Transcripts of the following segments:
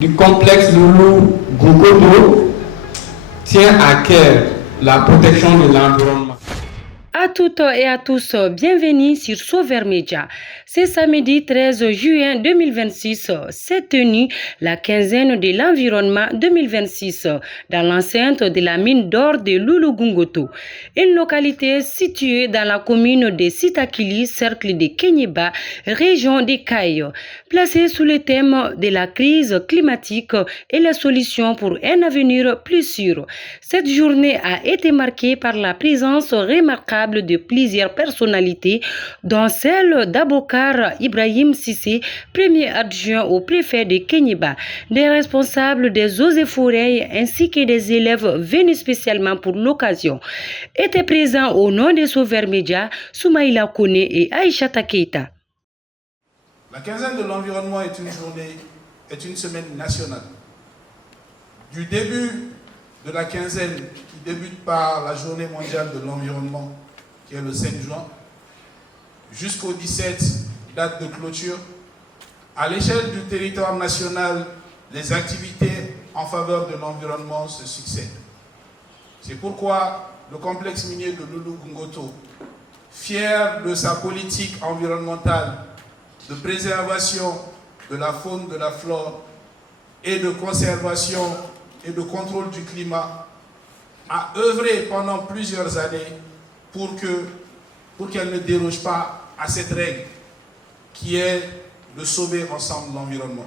du complexe Loulou Gungoto tient à cœur la protection de l'environnement. À toutes et à tous, bienvenue sur Sauver Média. C'est samedi 13 juin 2026, s'est tenue la quinzaine de l'environnement 2026 dans l'enceinte de la mine d'or de Loulou-Gungoto, une localité située dans la commune de Sitakili, cercle de Kenyeba, région des Cayes, placée sous le thème de la crise climatique et la solution pour un avenir plus sûr. Cette journée a été marquée par la présence remarquable de plusieurs personnalités, dont celle d'Abokar Ibrahim Sissé, premier adjoint au préfet de Kenyeba, des responsables des eaux et forêts ainsi que des élèves venus spécialement pour l'occasion. Étaient présents au nom des Sauver Média, Soumaïla Kone et Aïcha Keita. La quinzaine de l'environnement est une semaine nationale. Du début de la quinzaine, qui débute par la journée mondiale de l'environnement, qui est le 5 juin, jusqu'au 17, date de clôture, à l'échelle du territoire national, les activités en faveur de l'environnement se succèdent. C'est pourquoi le complexe minier de Loulou-Gungoto, fier de sa politique environnementale de préservation de la faune, de la flore et de conservation et de contrôle du climat, a œuvré pendant plusieurs années pour qu'elle ne déroge pas à cette règle qui est de sauver ensemble l'environnement.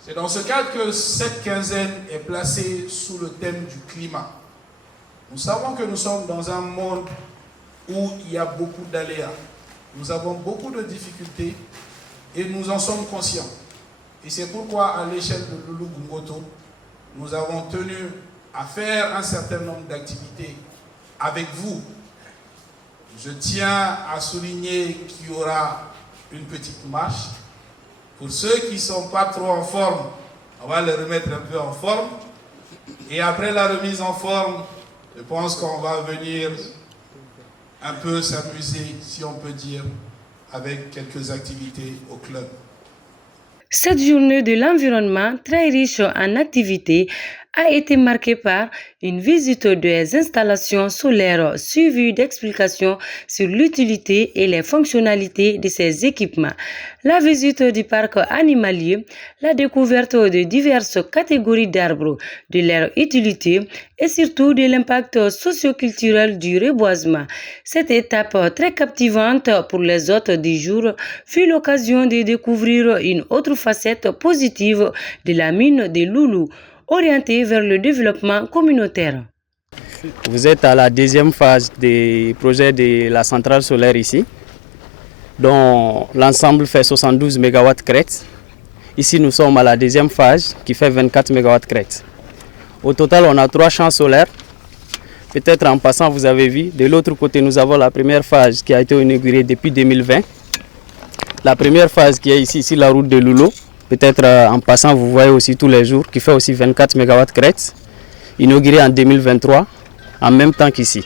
C'est dans ce cadre que cette quinzaine est placée sous le thème du climat. Nous savons que nous sommes dans un monde où il y a beaucoup d'aléas. Nous avons beaucoup de difficultés et nous en sommes conscients. Et c'est pourquoi, à l'échelle de Loulou-Gungoto, nous avons tenu à faire un certain nombre d'activités avec vous. Je tiens à souligner qu'il y aura une petite marche. Pour ceux qui ne sont pas trop en forme, on va les remettre un peu en forme. Et après la remise en forme, je pense qu'on va venir un peu s'amuser, si on peut dire, avec quelques activités au club. Cette journée de l'environnement, très riche en activités, a été marquée par une visite des installations solaires suivie d'explications sur l'utilité et les fonctionnalités de ces équipements, la visite du parc animalier, la découverte de diverses catégories d'arbres, de leur utilité et surtout de l'impact socio-culturel du reboisement. Cette étape très captivante pour les hôtes du jour fut l'occasion de découvrir une autre facette positive de la mine de Loulou, orientée vers le développement communautaire. Vous êtes à la deuxième phase des projets de la centrale solaire ici, dont l'ensemble fait 72 MW crête. Ici, nous sommes à la deuxième phase qui fait 24 MW crête. Au total, on a 3 champs solaires. Peut-être en passant, vous avez vu, de l'autre côté, nous avons la première phase qui a été inaugurée depuis 2020. La première phase qui est ici la route de Loulou. Peut-être en passant, vous voyez aussi tous les jours, qui fait aussi 24 MW crête, inauguré en 2023, en même temps qu'ici.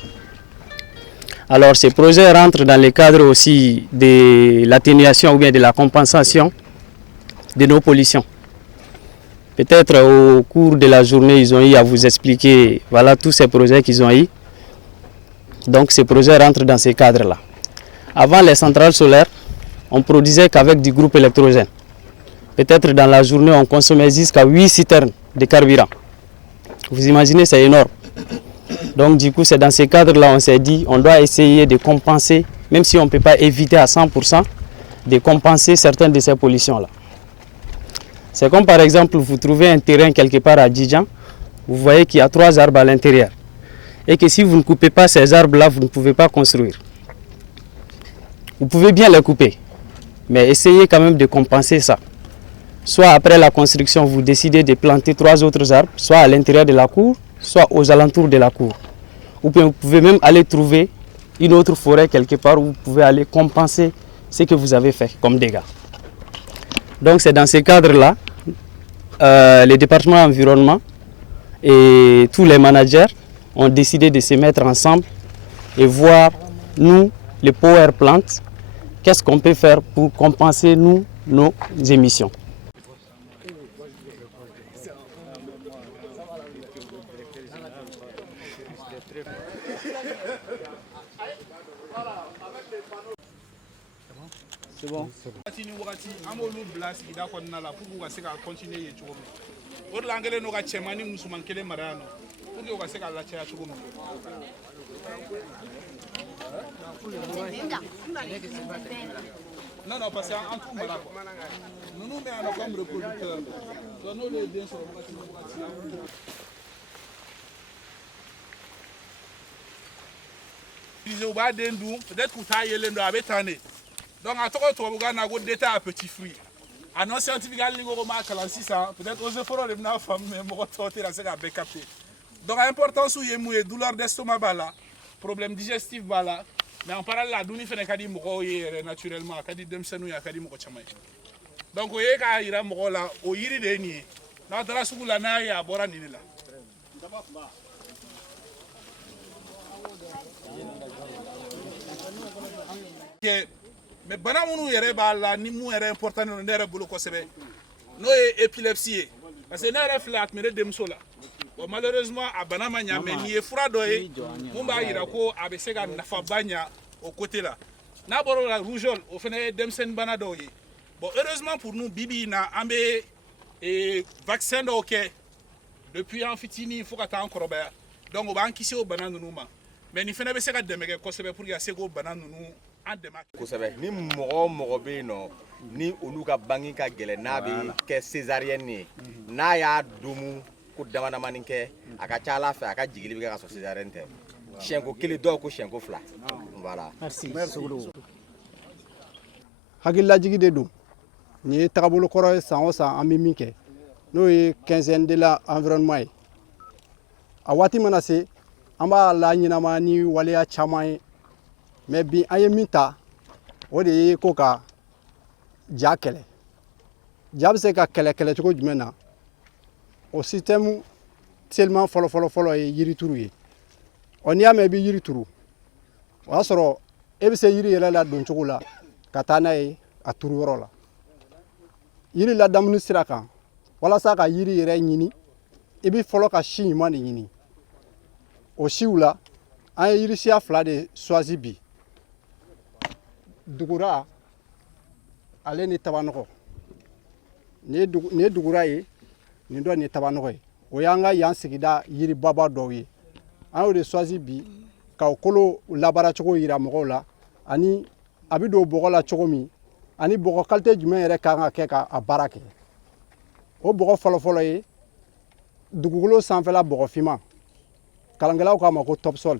Alors ces projets rentrent dans le cadre aussi de l'atténuation ou bien de la compensation de nos pollutions. Peut-être au cours de la journée, ils ont eu à vous expliquer, voilà tous ces projets qu'ils ont eu. Donc ces projets rentrent dans ces cadres-là. Avant les centrales solaires, on produisait qu'avec du groupe électrogène. Peut-être dans la journée, on consommait jusqu'à 8 citernes de carburant. Vous imaginez, c'est énorme. Donc du coup, c'est dans ces cadres-là, on s'est dit, on doit essayer de compenser, même si on ne peut pas éviter à 100%, de compenser certaines de ces pollutions-là. C'est comme par exemple, vous trouvez un terrain quelque part à Djidjan, vous voyez qu'il y a 3 arbres à l'intérieur. Et que si vous ne coupez pas ces arbres-là, vous ne pouvez pas construire. Vous pouvez bien les couper, mais essayez quand même de compenser ça. Soit après la construction, vous décidez de planter 3 autres arbres, soit à l'intérieur de la cour, soit aux alentours de la cour. Ou bien vous pouvez même aller trouver une autre forêt quelque part où vous pouvez aller compenser ce que vous avez fait comme dégâts. Donc c'est dans ce cadre-là, les départements environnement et tous les managers ont décidé de se mettre ensemble et voir, nous, les power plants, qu'est-ce qu'on peut faire pour compenser, nous, nos émissions. C'est bon. Non, non, parce qu'en tout cas, nous nous mettons comme reproducteurs. Nous les biens sur peut-être que tu as eu l'endroit avec. Donc, à toi, tu as un détail à petits fruits. À non scientifique, peut-être aux efforts de la femme, mais moi, tu as capté. Donc, l'importance où il y a douleur d'estomac, problème digestif, mais en parallèle, la douleur fait que naturellement, donc, il y a des gens là, au yiri de ni. Na tara sugu la na ya bora ni la. Mais bana munu yere ba la ni mu yere important no ndere bulu ko sebe. No épilepsie parce que na reflète mais de msola. Bon malheureusement a bana manya mais ni e fura do e mu ba yira ko abese ga nafa banya au côté là. Na boro la rougeole au fene demsen bana do e. Bon, heureusement pour nous, Bibi n'a un vaccin depuis en fitini, il faut attendre encore. Donc, on va en kisser au banane nous. Mais il faut que nous démarrer pour que nous banane nous en démarrer. Ni morobino, ni uluka bangi ka gele nabi ke césarienne na ya dumu ku damana maninke aka chala fa aka jigili bi ka so césarienne te. Shenko kili do ko shenko fla. Voilà. Merci. Hakilla jigi de do. Ni tagabolo koro san o san an bɛ min kɛ n'o ye 15 de la environnement ye a waati mana se an b'a la ɲɛnama ni waleya caman ye mais bi an ye min ta o de ye ko ka ja kɛlɛ ja bɛ se ka kɛlɛ cogo jumɛn na o système tellement fɔlɔ ye yiri turu ye ɔ n'i y'a mɛn i bɛ yiri turu o y'a sɔrɔ e bɛ se yiri yɛrɛ la don cogo la ka taa n'a ye a turu yɔrɔ la yiri ladamuni sira kan walasa ka yiri yɛrɛ ɲini i bɛ fɔlɔ ka si ɲuman de ɲini o siw la an ye yiri siya fila de choisi bi dugura ale ni tabanɔgɔ nin ye dugura ye nin dɔ nin ye tabanɔgɔ ye o y'an ka yan sigida yiri baba dɔw ye an y'o de choisi bi ka o kolo labaara cogo yira mɔgɔw la ani a bɛ don bɔgɔ la cogo min ani bɔgɔ qualité jumɛn yɛrɛ kan ka kɛ k'a baara kɛ o bɔgɔ fɔlɔfɔlɔ ye dugukolo sanfɛla bɔgɔ finman kalankɛlaw k'a ma ko topsol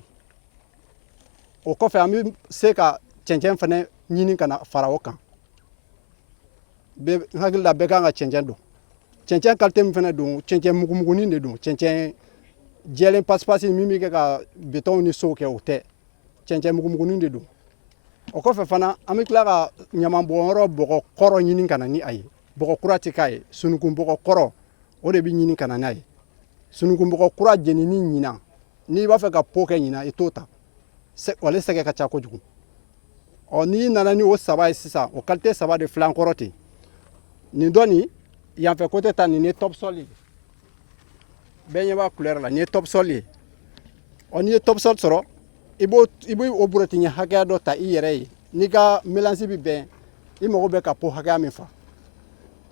o kɔfɛ an bɛ se ka cɛncɛn fana ɲini ka na fara o kan n hakili la bɛɛ kan ka cɛncɛn don cɛncɛn qualité min fana don cɛncɛn mugumugunin de don cɛncɛn jɛlen pasipasi min bɛ kɛ ka betɔnw ni sow kɛ o tɛ cɛncɛn mugumugunin de don o kɔfɛ fana an bɛ tila ka ɲamanbɔnyɔrɔ bɔgɔ kɔrɔ ɲini ka na ni a ye bɔgɔ kura tɛ k'a ye sunukun bɔgɔ kɔrɔ o de bɛ ɲini ka na n'a ye sunukun bɔgɔ kura jenini ɲinan n'i b'a fɛ ka po kɛ ɲinan i t'o ta ale sɛgɛ ka ca kojugu ɔ n'i nana ni o saba ye sisan o qualité saba de filan kɔrɔ ten nin dɔ nin yanfɛ côté ta nin ye topsol ye bɛɛ ɲɛ b'a couleur la nin ye topsol ye ɔ n'i ye topsol sɔrɔ i b'o o buruti ɲɛ hakɛya dɔ ta i yɛrɛ ye n'i ka mélange bɛ bɛn i mago bɛ ka po hakɛya min fa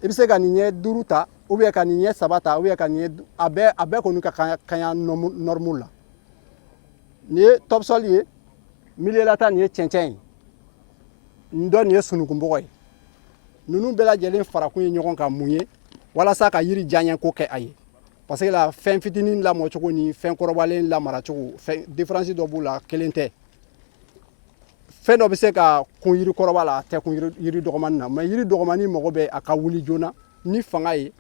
i bɛ se ka nin ɲɛ 5 ta ou bien ka nin ɲɛ 3 ta ou bien ka nin ɲɛ a bɛɛ kɔni ka kaɲa norme la nin ye topsol ye milieu la ta nin ye cɛncɛn ye nin dɔ nin ye sunukun bɔgɔ ye ninnu bɛɛ lajɛlen farakun ye ɲɔgɔn kan mun ye walasa ka yiri diyaɲɛ ko kɛ a ye parce que la fɛn fitinin lamɔ cogo ni fɛn kɔrɔbalen lamara cogo différence dɔ b'u la kelen tɛ fɛn dɔ bɛ se ka kun yiri kɔrɔba la a tɛ kun yiri dɔgɔmani na mais yiri dɔgɔmani mago bɛ a ka wuli joona ni fanga ye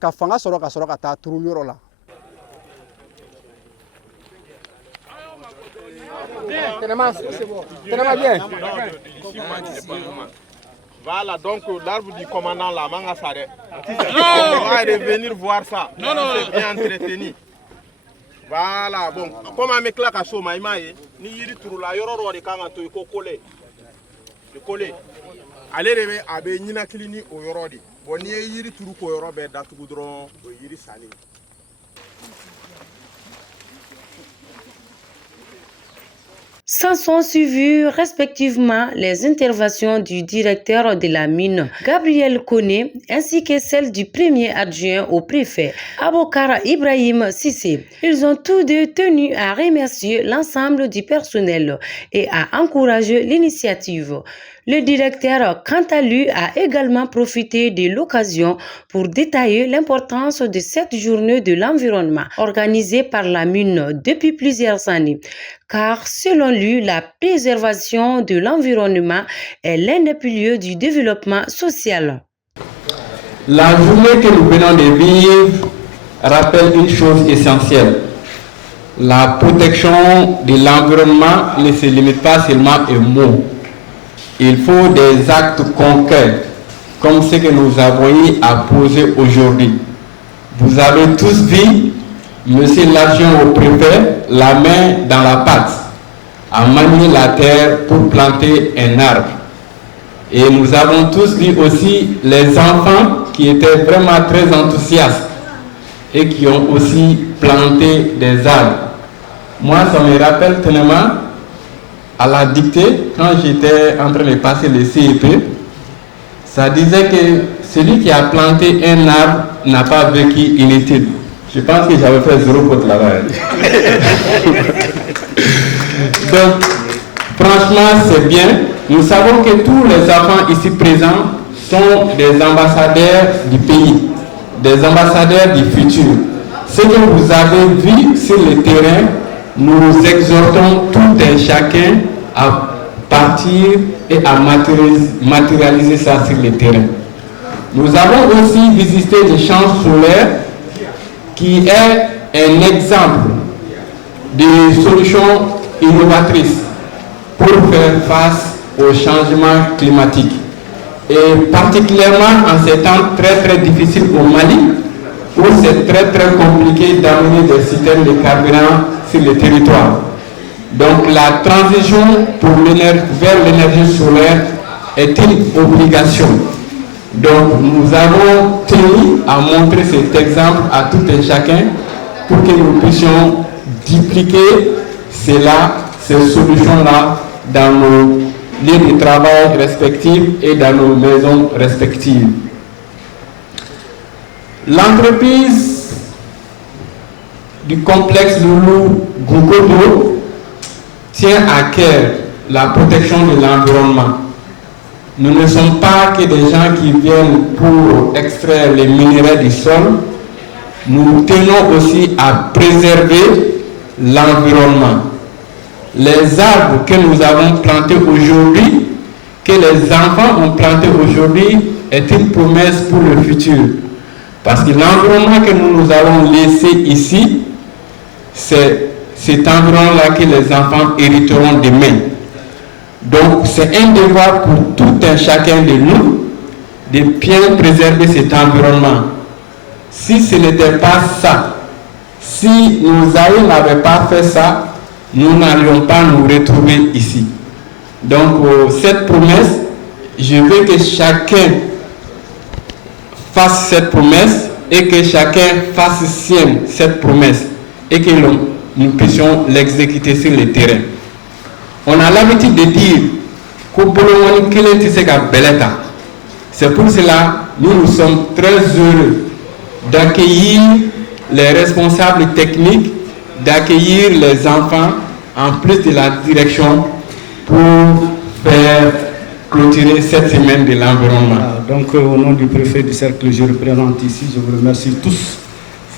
ka fanga sɔrɔ ka sɔrɔ ka taa turu yɔrɔ la. Voilà, donc l'arbre du commandant là, Manga Sare. On va revenir voir ça. Non, c'est bien entretenu. Voilà, bon. Comme un mec là qui a chômé, ni yiri turula yoro de kanga to ko collé. De collé. Allez rebe abe nyina klini o yoro di. bon n'i ye yiri turu k'o yɔrɔ bɛɛ datugu dɔrɔn o ye yiri sanni ye. S'en sont suivies respectivement les interventions du directeur de la mine, Gabriel Koné, ainsi que celle du premier adjoint au préfet, Abokar Ibrahim Sissé. Ils ont tous deux tenu à remercier l'ensemble du personnel et à encourager l'initiative. Le directeur, quant à lui, a également profité de l'occasion pour détailler l'importance de cette journée de l'environnement organisée par la mine depuis plusieurs années. Car selon lui, la préservation de l'environnement est l'un des piliers du développement social. La journée que nous venons de vivre rappelle une chose essentielle. La protection de l'environnement ne se limite pas seulement à un mot. Il faut des actes concrets, comme ce que nous avons eu à poser aujourd'hui. Vous avez tous vu Monsieur l'adjoint au préfet, la main dans la pâte, à manier la terre pour planter un arbre. Et nous avons tous vu aussi les enfants qui étaient vraiment très enthousiastes et qui ont aussi planté des arbres. Moi, ça me rappelle tellement à la dictée, quand j'étais en train de passer le CEP, ça disait que celui qui a planté un arbre n'a pas vécu inutile. Je pense que j'avais fait 0 faute là-bas. Donc, franchement, c'est bien. Nous savons que tous les enfants ici présents sont des ambassadeurs du pays, des ambassadeurs du futur. Ce que vous avez vu sur le terrain, nous exhortons tout un chacun à partir et à matérialiser ça sur le terrain. Nous avons aussi visité des champs solaires qui est un exemple de solutions innovatrices pour faire face au changement climatique. Et particulièrement en ces temps très très difficiles au Mali, où c'est très très compliqué d'amener des systèmes de carburant sur le territoire. Donc la transition vers l'énergie solaire est une obligation. Donc nous avons tenu à montrer cet exemple à tout un chacun pour que nous puissions dupliquer ces solutions-là dans nos lieux de travail respectifs et dans nos maisons respectives. L'entreprise du complexe Loulou Gogodo tient à cœur la protection de l'environnement. Nous ne sommes pas que des gens qui viennent pour extraire les minéraux du sol. Nous tenons aussi à préserver l'environnement. Les arbres que nous avons plantés aujourd'hui, que les enfants ont plantés aujourd'hui, est une promesse pour le futur. Parce que l'environnement que nous allons laisser ici, c'est cet environnement-là que les enfants hériteront demain. Donc c'est un devoir pour tout un chacun de nous de bien préserver cet environnement. Si ce n'était pas ça, si nos aïeux n'avaient pas fait ça, nous n'allions pas nous retrouver ici. Donc cette promesse, je veux que chacun fasse cette promesse et que chacun fasse sienne cette promesse et que nous puissions l'exécuter sur le terrain. On a l'habitude de dire que c'est pour cela que nous sommes très heureux d'accueillir les responsables techniques, d'accueillir les enfants en plus de la direction pour faire clôturer cette semaine de l'environnement. Donc au nom du préfet du cercle que je représente ici, je vous remercie tous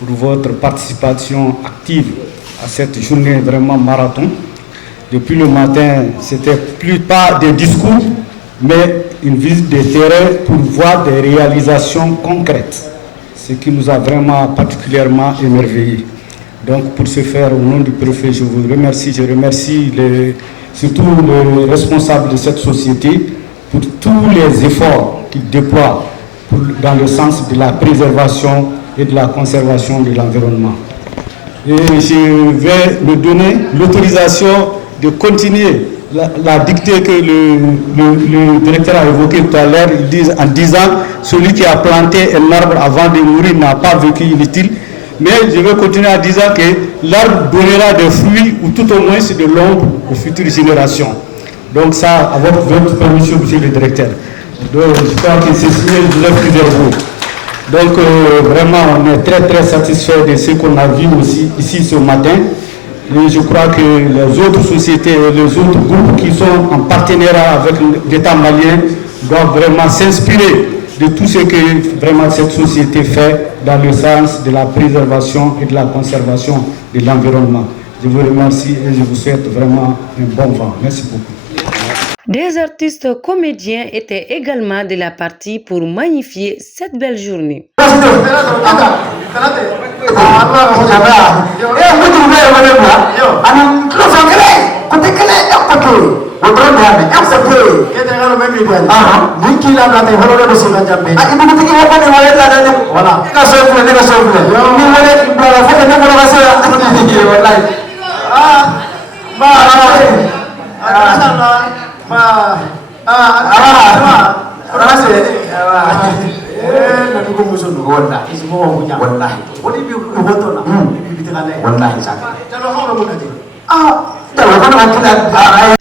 pour votre participation active à cette journée vraiment marathon. Depuis le matin, c'était plus pas des discours, mais une visite de terrain pour voir des réalisations concrètes, ce qui nous a vraiment particulièrement émerveillés. Donc pour ce faire, au nom du préfet, je vous remercie. Je remercie surtout les responsables de cette société pour tous les efforts qu'ils déploient dans le sens de la préservation et de la conservation de l'environnement. Et je vais me donner l'autorisation de continuer la dictée que le directeur a évoquée tout à l'heure, en disant celui qui a planté un arbre avant de mourir n'a pas vécu inutile. Mais je vais continuer en disant que l'arbre donnera des fruits ou tout au moins de l'ombre aux futures générations. Donc ça, à votre permission, monsieur le directeur. Donc, je crois que c'est signé Joseph Kizerbo. Donc vraiment, on est très satisfait de ce qu'on a vu aussi ici ce matin. Et je crois que les autres sociétés, les autres groupes qui sont en partenariat avec l'État malien doivent vraiment s'inspirer de tout ce que vraiment cette société fait dans le sens de la préservation et de la conservation de l'environnement. Je vous remercie et je vous souhaite vraiment un bon vent. Merci beaucoup. Des artistes comédiens étaient également de la partie pour magnifier cette belle journée.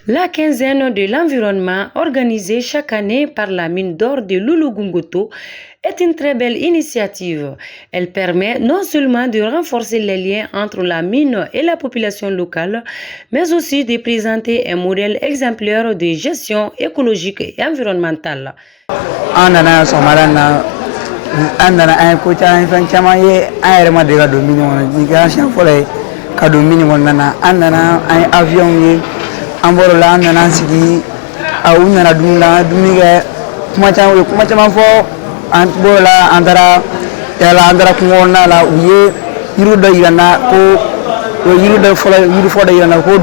La quinzaine de l'environnement, organisée chaque année par la mine d'or de Loulo-Goungoto, est une très belle initiative. Elle permet non seulement de renforcer les liens entre la mine et la population locale, mais aussi de présenter un modèle exemplaire de gestion écologique et environnementale. an bola andara yala andara kungona la uye yiruda yana ko yiruda fola yiru foda yana ko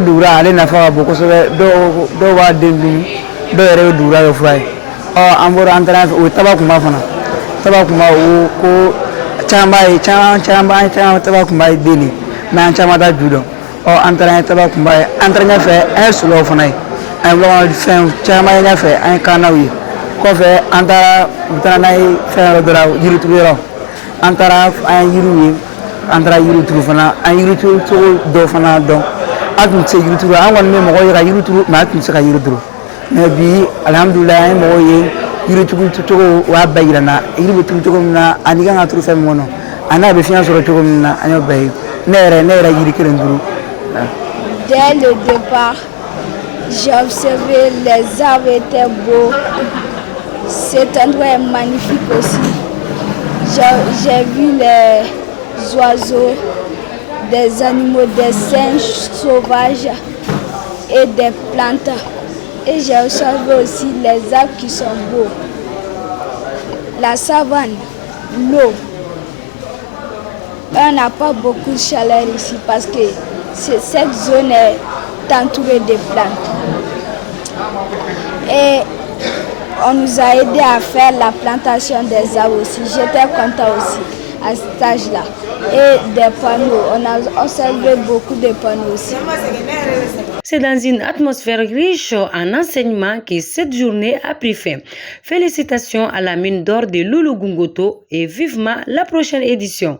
dura ale na fa boko so do wa dendu do re dura yo fai o amboro andara o tabaku mafana tabaku ma o ko chamba tabaku mai beni na chamba da judo o andara tabaku mai andara fa e sulo fana ai lo fa chamba ya fa ai kanawi kofe antara utanai fa do la yiru turo antara ai yiru antara yiru turo fana ai yiru turo do fana do atun se yiru turo an won me mo ga yiru turo ma atun se ga yiru turo me bi alhamdulillah mo ye yiru turo wa bayirana yiru turo na aniga ngaturu fe mono ana be fian soro turo na anyo bay nere yiru kiren turo. Dès le départ, j'ai observé les arbres étaient beaux. Cet endroit est magnifique aussi. J'ai vu les oiseaux, des animaux, des singes sauvages et des plantes. Et j'ai observé aussi les arbres qui sont beaux. La savane, l'eau. On n'a pas beaucoup de chaleur ici parce que cette zone est entourée de plantes. Et on nous a aidé à faire la plantation des arbres aussi. J'étais content aussi à cet âge-là. Et des panneaux, on a observé beaucoup de panneaux aussi. C'est dans une atmosphère riche en enseignement que cette journée a pris fin. Félicitations à la mine d'or de Loulo-Goungoto et vivement la prochaine édition.